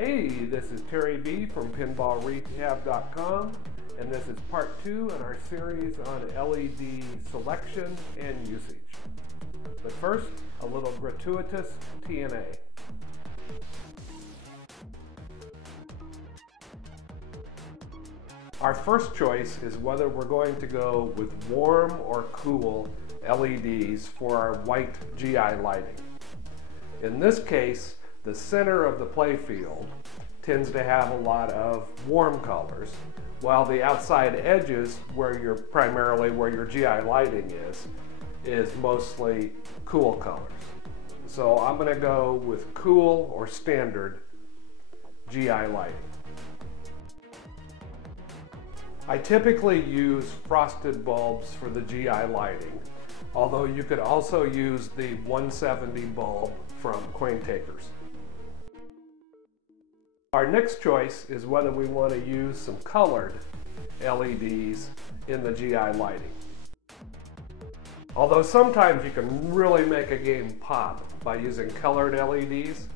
Hey, this is Terry B from PinballRehab.com, and this is part 2 in our series on LED selection and usage. But first, a little gratuitous TNA. Our first choice is whether we're going to go with warm or cool LEDs for our white GI lighting. In this case, the center of the playfield tends to have a lot of warm colors, while the outside edges, where your GI lighting is mostly cool colors. So I'm going to go with cool or standard GI lighting. I typically use frosted bulbs for the GI lighting, although you could also use the 170 bulb from Coin Takers. Our next choice is whether we want to use some colored LEDs in the GI lighting. Although sometimes you can really make a game pop by using colored LEDs,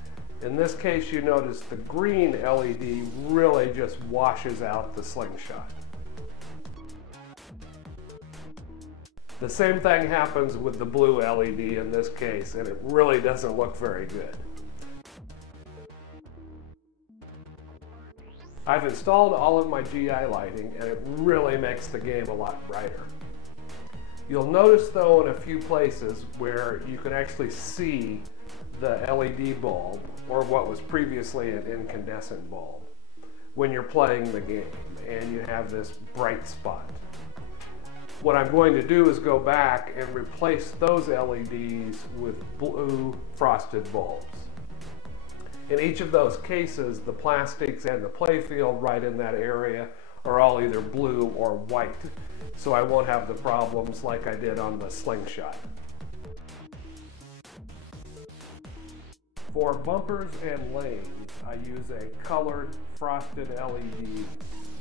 in this case you notice the green LED really just washes out the slingshot. The same thing happens with the blue LED in this case, and it really doesn't look very good. I've installed all of my GI lighting, and it really makes the game a lot brighter. You'll notice though in a few places where you can actually see the LED bulb, or what was previously an incandescent bulb, when you're playing the game and you have this bright spot. What I'm going to do is go back and replace those LEDs with blue frosted bulbs. In each of those cases, the plastics and the playfield right in that area are all either blue or white, so I won't have the problems like I did on the slingshot. For bumpers and lanes, I use a colored frosted LED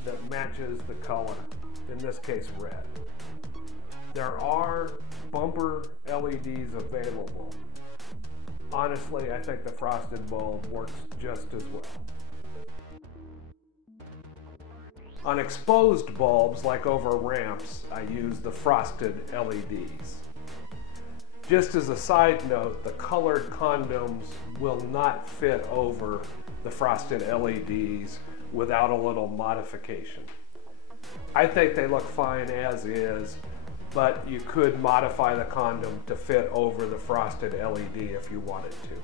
that matches the color, in this case red. There are bumper LEDs available. Honestly, I think the frosted bulb works just as well. On exposed bulbs, like over ramps, I use the frosted LEDs. Just as a side note, the colored condoms will not fit over the frosted LEDs without a little modification. I think they look fine as is, but you could modify the condom to fit over the frosted LED if you wanted to.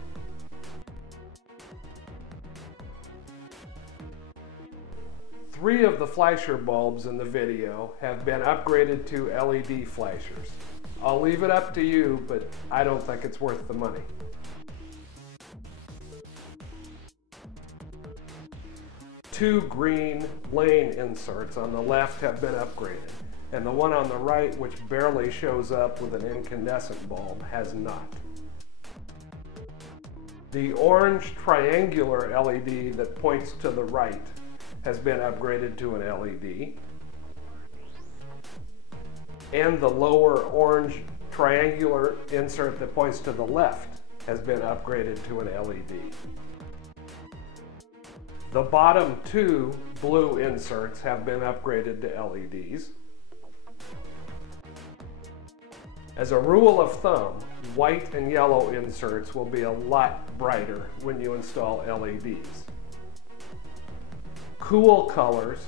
3 of the flasher bulbs in the video have been upgraded to LED flashers. I'll leave it up to you, but I don't think it's worth the money. Two green lane inserts on the left have been upgraded, and the one on the right, which barely shows up with an incandescent bulb, has not. The orange triangular LED that points to the right has been upgraded to an LED. And the lower orange triangular insert that points to the left has been upgraded to an LED. The bottom 2 blue inserts have been upgraded to LEDs. As a rule of thumb, white and yellow inserts will be a lot brighter when you install LEDs. Cool colors,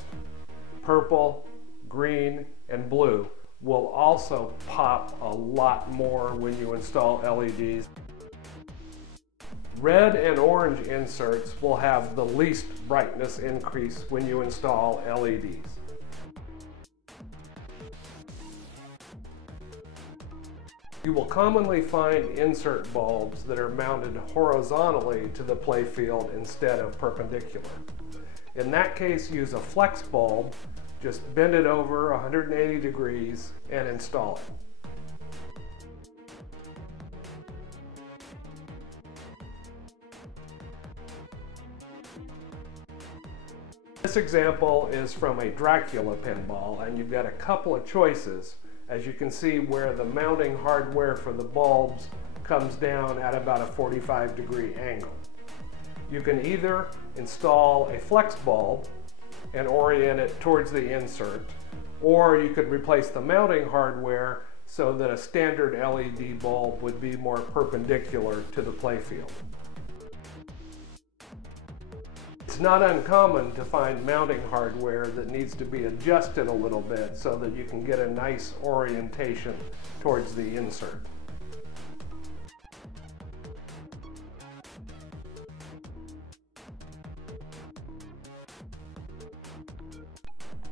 purple, green, and blue, will also pop a lot more when you install LEDs. Red and orange inserts will have the least brightness increase when you install LEDs. You will commonly find insert bulbs that are mounted horizontally to the playfield instead of perpendicular. In that case, use a flex bulb, just bend it over 180 degrees and install it. This example is from a Dracula pinball, and you've got a couple of choices, as you can see where the mounting hardware for the bulbs comes down at about a 45-degree angle. You can either install a flex bulb and orient it towards the insert, or you could replace the mounting hardware so that a standard LED bulb would be more perpendicular to the playfield. It's not uncommon to find mounting hardware that needs to be adjusted a little bit so that you can get a nice orientation towards the insert.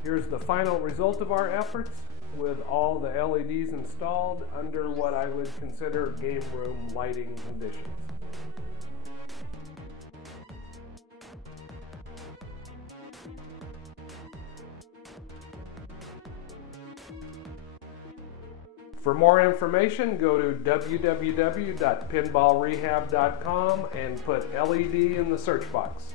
Here's the final result of our efforts with all the LEDs installed under what I would consider game room lighting conditions. For more information, go to www.pinballrehab.com and put LED in the search box.